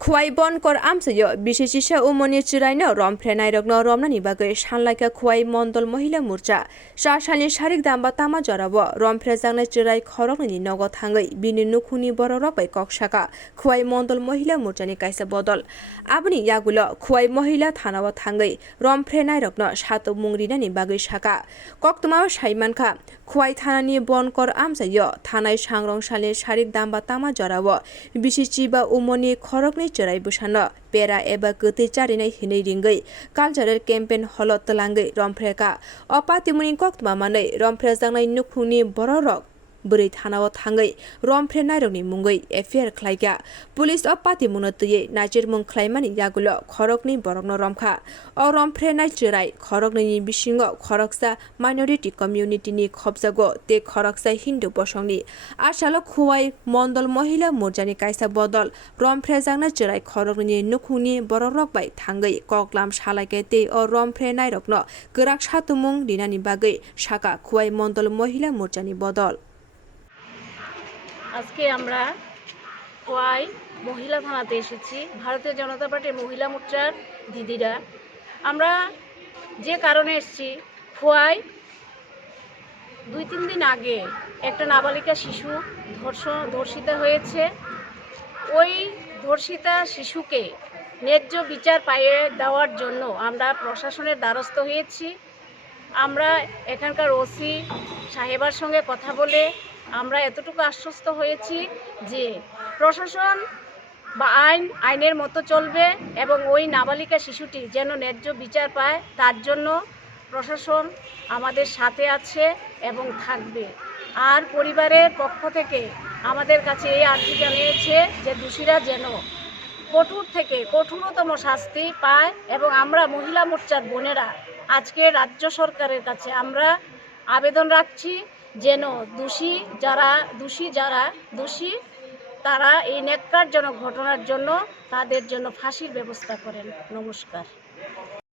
खुवाई बन कर आमसयो बिशेषिसा उमनि चिराइनो रमफ्रेनाय रगनो रमनानि बागै सानलायका खुवाई मण्डल महिला मोर्चा सासानि सारिक दाम्बा तामा जराबो रमफ्रे जांनाय चिराइ खरगनि नगद थाङै बिनि नुखुनि बररबै कक्साका खुवाई मण्डल महिला मोर्चानि काइसा बदल आबनि यागुलो खुवाई महिला थानाव थाङै रमफ्रेनाय रगनो सातो मुंरिनानि बागै साका कक्तमा साइमानखा खुवाई थानानि बनकर आमसयो थानाय सांरंसालि सारिक दाम्बा तामा जराबो बिसिचिबा उमनि खरगनि चिराइ बुसानो पेरा एबा गतै चारिनाय हिनै रिंगै कालचारेल केम्पेन हल तलांगै रमफ्रेका अपातिमुनि कक्तमा मानै रमफ्रे जांनाय नुखुनि बररक बोरै थानाव थाङै रमफ्रे नायरगनि मुङै एफियार ख्लाइगा पुलिस अपाति मुनतयै नाइचिर मुं ख्लाइमानि यागुलो खरगनि बरगनो रमखा अ रमफ्रे नाय चिराइ खरगनि बिसिङो खरगसा माइनरिटी कम्युनिटीनि खबजागो ते खरगसा हिन्दू बसंनि आसालो खुवाई मण्डल महिला मोर्चानि काइसा बदल रमफ्रे जांनाय चिराइ खरगनि नुखुनि बररक बाय थाङै कक्लाम सालाइके ते अ रमफ्रे नायरगनो गोराक सातुमुं दिनानि बागै साका खुवाई मण्डल महिला मोर्चानि बदल আজকে আমরা খোয়াই মহিলা থানাতে এসেছি ভারতীয় জনতা পার্টির মহিলা মোর্চার দিদিরা আমরা যে কারণে এসেছি খোয়াই 2-3 দিন আগে একটা নাবালিকা শিশু ধর্ষিতা হয়েছে ওই ধর্ষিতা শিশুকে ন্যায্য বিচার পাইয়ে দেওয়ার জন্য আমরা প্রশাসনের দ্বারস্থ হয়েছি আমরা এখানকার ওসি সাহেবার সঙ্গে কথা বলে আমরা এতটুকু আশ্বস্ত হয়েছি যে প্রশাসন বা আইনের মতো চলবে এবং ওই নাবালিকা শিশুটি যেন ন্যায্য বিচার পায় তার জন্য প্রশাসন আমাদের সাথে আছে এবং থাকবে আর পরিবারের পক্ষ থেকে আমাদের কাছে এই আর্জি জানিয়েছে যে দোষীরা যেন কঠোর থেকে কঠোরতম শাস্তি পায় এবং আমরা মহিলা মোর্চার বোনেরা আজকে রাজ্য সরকারের কাছে আমরা আবেদন রাখছি যেন দোষী তারা এই ন্যাক্কারজনক ঘটনার জন্য তাদের জন্য ফাঁসির ব্যবস্থা করেন। নমস্কার।